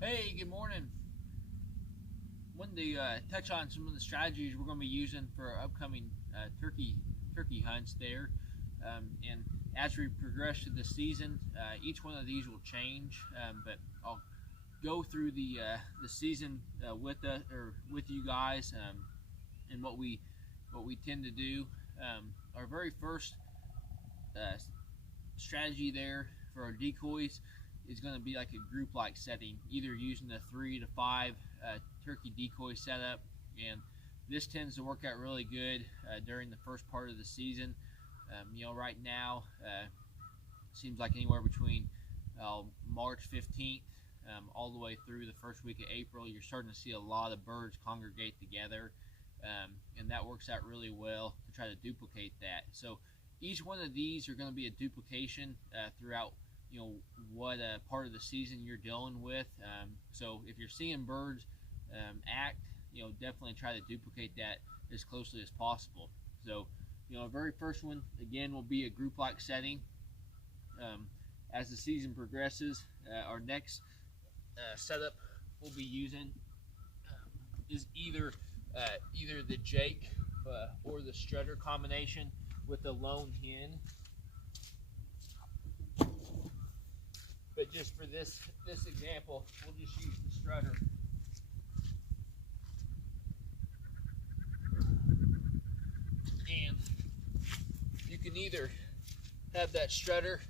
Hey, good morning. Wanted to touch on some of the strategies we're going to be using for our upcoming turkey hunts there. And as we progress through the season, each one of these will change. But I'll go through the season with you guys, and what we tend to do. Our very first strategy there for our decoys is going to be like a group-like setting, either using a 3 to 5 turkey decoy setup, and this tends to work out really good during the first part of the season. Right now, seems like anywhere between March 15th all the way through the first week of April, you're starting to see a lot of birds congregate together, and that works out really well to try to duplicate that. So each one of these are going to be a duplication throughout what part of the season you're dealing with. So if you're seeing birds act, definitely try to duplicate that as closely as possible. So our very first one again will be a group-like setting. As the season progresses, our next setup we'll be using is either the Jake or the Strutter combination with the lone hen. But just for this example, we'll just use the Strutter. And you can either have that Strutter,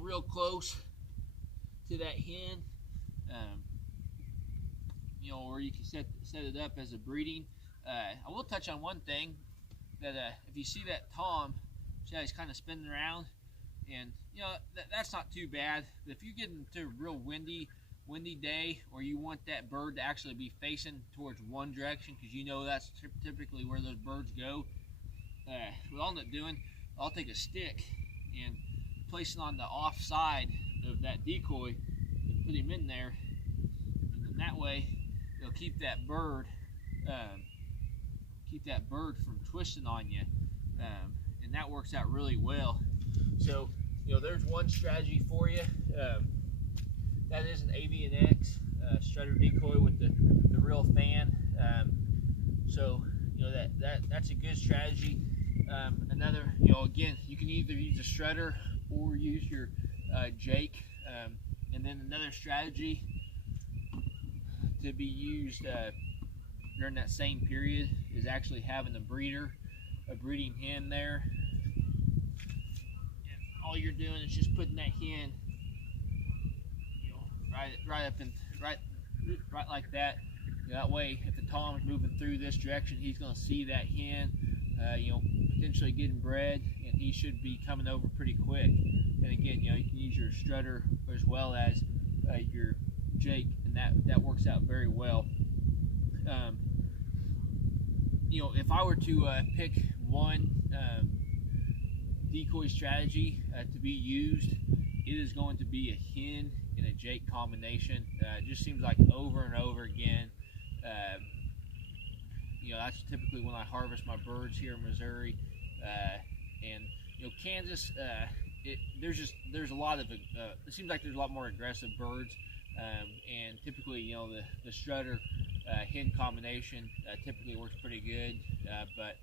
real close to that hen, or you can set it up as a breeding. I will touch on one thing, that if you see that tom, see how he's kind of spinning around, and that's not too bad. But if you get into a real windy day, or you want that bird to actually be facing towards one direction, because that's typically where those birds go, what I'll end up doing, I'll take a stick and place it on the off side of that decoy and put him in there, and then that way it'll keep that bird from twisting on you, and that works out really well. So there's one strategy for you. That is an AV&X Strutter decoy with the real fan. So that's a good strategy. Another, again, you can either use a Strutter or use your Jake. And then another strategy to be used during that same period is actually having a breeding hen there. And all you're doing is just putting that hen, right up and right like that. That way, if the tom is moving through this direction, he's going to see that hen, potentially getting bred, and he should be coming over pretty quick. And again, you can use your Strutter as well as your Jake, and that works out very well. If I were to pick one decoy strategy to be used, it is going to be a hen and a Jake combination. It just seems like over and over again. That's typically when I harvest my birds here in Missouri, and Kansas. There's a lot of it seems like there's a lot more aggressive birds, and typically the Strutter hen combination typically works pretty good, but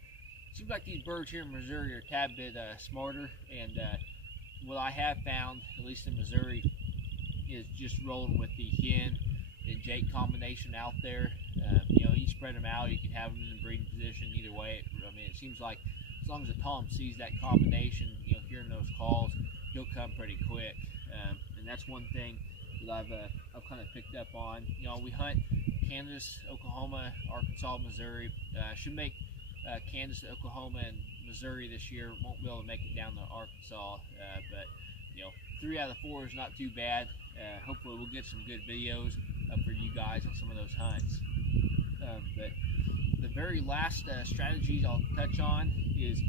it seems like these birds here in Missouri are a tad bit smarter, and what I have found, at least in Missouri, is just rolling with the hen and Jake combination out there. You spread them out, you can have them in the breeding position either way. It seems like as long as the tom sees that combination, hearing those calls, he'll come pretty quick. And that's one thing that I've kind of picked up on. We hunt Kansas, Oklahoma, Arkansas, Missouri. Should make Kansas, Oklahoma, and Missouri this year. Won't be able to make it down to Arkansas, but 3 out of 4 is not too bad. Hopefully we'll get some good videos for you guys on some of those hunts. But the very last strategy I'll touch on is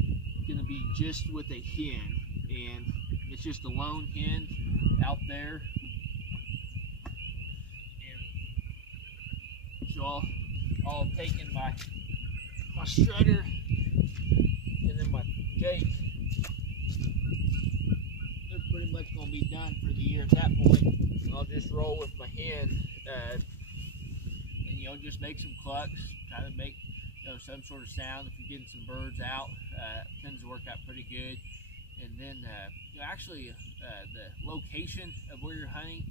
going to be just with a hen, and it's just a lone hen out there. And so I'll take in my Strutter and then my Jake. They're pretty much it's going to be done for the year at that point. I'll just roll with my hand and just make some clucks, kind of make some sort of sound. If you're getting some birds out, it tends to work out pretty good. And then actually the location of where you're hunting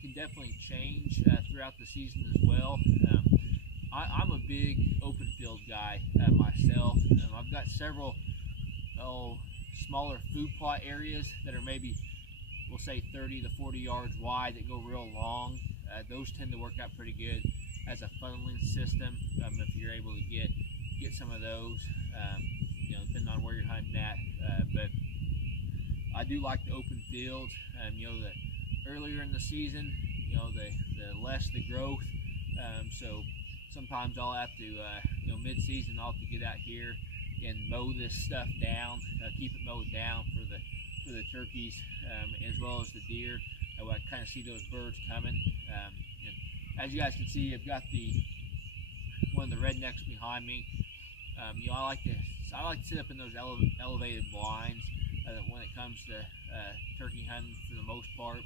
can definitely change throughout the season as well. I'm a big open field guy myself. I've got several smaller food plot areas that are maybe, we'll say, 30 to 40 yards wide that go real long. Those tend to work out pretty good as a funneling system if you're able to get some of those, depending on where you're hunting at. But I do like the open fields. The earlier in the season, the less the growth. So sometimes I'll have to, mid-season, I'll have to get out here and mow this stuff down, keep it mowed down for the turkeys as well as the deer. I kind of see those birds coming. As you guys can see, I've got one of the rednecks behind me. I like to sit up in those elevated blinds when it comes to turkey hunting for the most part.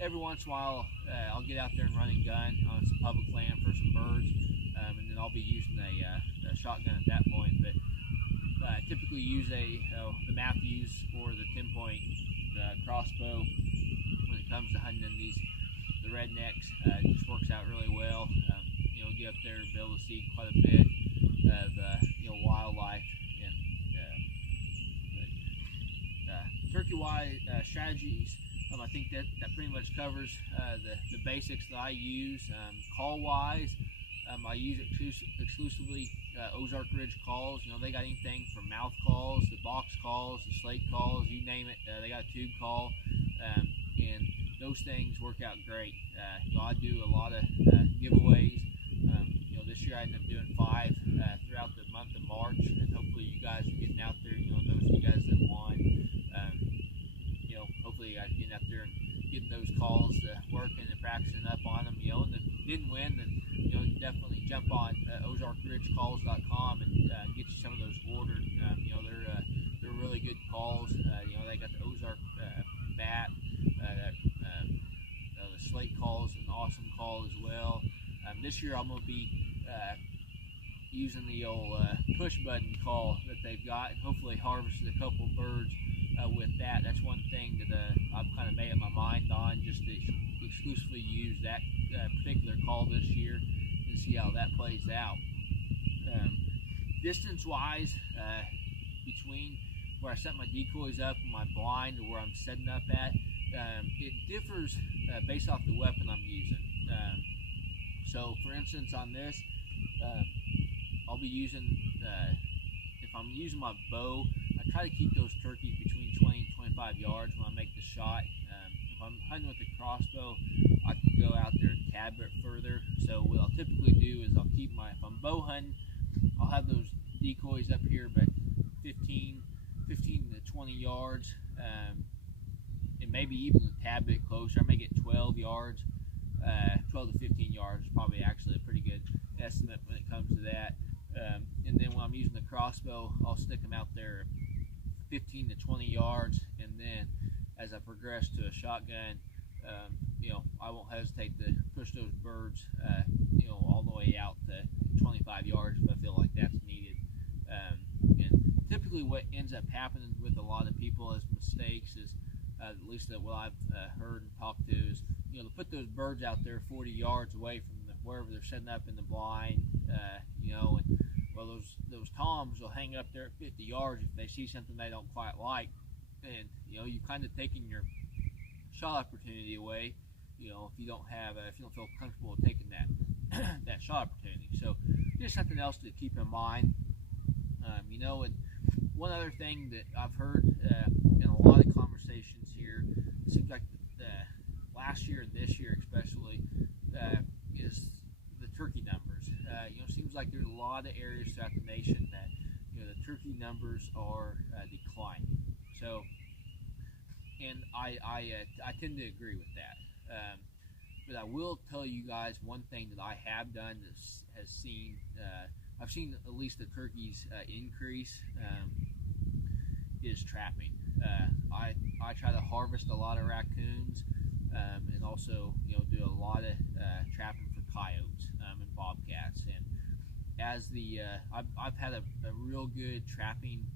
Every once in a while I'll get out there and run and gun on some public land for some birds, and then I'll be using a shotgun at that point. But I typically use the Matthews or the 10-point crossbow when it comes to hunting in the rednecks. It just works out really well. Get up there and be able to see quite a bit of wildlife. And turkey-wise strategies, I think that pretty much covers the basics that I use. Call-wise, I use exclusively Ozark Ridge calls. They got anything from mouth calls, the box calls, the slate calls, you name it. They got a tube call, and those things work out great. I do a lot of giveaways. This year I ended up doing 5 throughout the month of March, and hopefully you guys are getting out there. Those of you guys that won, hopefully you guys are getting out there and getting those calls, working and practicing up on them. And if you didn't win, then definitely jump on OzarkRidgeCalls.com and get you some of those ordered. They're really good calls. They got the Ozark bat. The slate call is an awesome call as well. This year I'm going to be using the old push button call that they've got, and hopefully harvested a couple birds with that. That's one thing that I've kind of made up my mind on, just to exclusively use that particular call this year and see how that plays out. Distance wise, between where I set my decoys up and my blind to where I'm setting up at, it differs based off the weapon I'm using. So for instance, on this, I'll be using, if I'm using my bow, I try to keep those turkeys between 20 and 25 yards when I make the shot. If I'm hunting with a crossbow, I can go out there a tad bit further. So what I'll typically do is if I'm bow hunting, I'll have those decoys up here about 15 to 20 yards, and maybe even a tad bit closer. I may get 12 yards. 12 to 15 yards is probably actually a pretty good estimate when it comes to that. And then when I'm using the crossbow, I'll stick them out there 15 to 20 yards, and then as I progress to a shotgun, I won't hesitate to push those birds all the way out to 25 yards if I feel like that's needed. And typically what ends up happening with a lot of people as mistakes is, at least that what I've heard and talked to, is to put those birds out there 40 yards away from wherever they're setting up in the blind, and well, those toms will hang up there at 50 yards if they see something they don't quite like, and you kind of taking your shot opportunity away, if you don't feel comfortable taking that shot opportunity. So just something else to keep in mind. And one other thing that I've heard in a lot of conversations here, it seems like last year and this year especially, is the turkey numbers. It seems like there's a lot of areas throughout the nation that the turkey numbers are declining. So, and I tend to agree with that. But I will tell you guys one thing that I have done that has seen, I've seen at least the turkeys increase, is trapping. I try to harvest a lot of raccoons, and also do a lot of trapping for coyotes and bobcats. And as I've had a real good trapping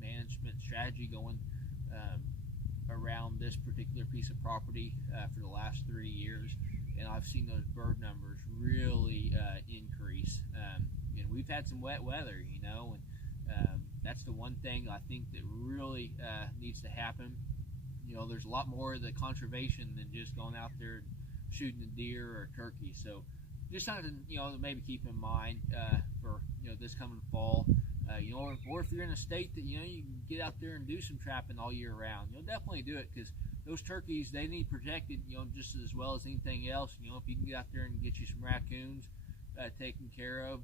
management strategy going around this particular piece of property for the last 30 years, and I've seen those bird numbers really increase. And we've had some wet weather, and that's the one thing I think that really needs to happen. There's a lot more of the conservation than just going out there and shooting a deer or a turkey. So just something to maybe keep in mind for this coming fall. Or if you're in a state that you can get out there and do some trapping all year round, definitely do it, because those turkeys, they need protected, just as well as anything else. If you can get out there and get you some raccoons taken care of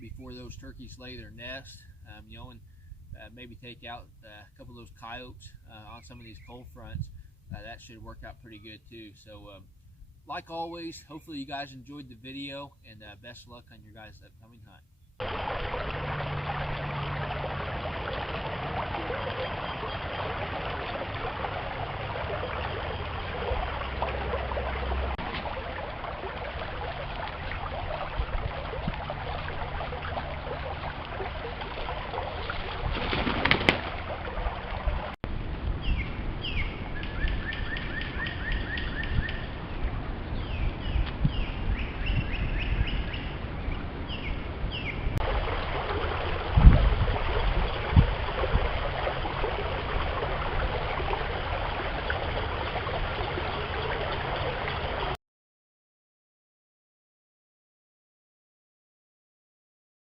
before those turkeys lay their nest, and maybe take out a couple of those coyotes on some of these cold fronts, that should work out pretty good too. So like always, hopefully you guys enjoyed the video, and best of luck on your guys' upcoming hunt.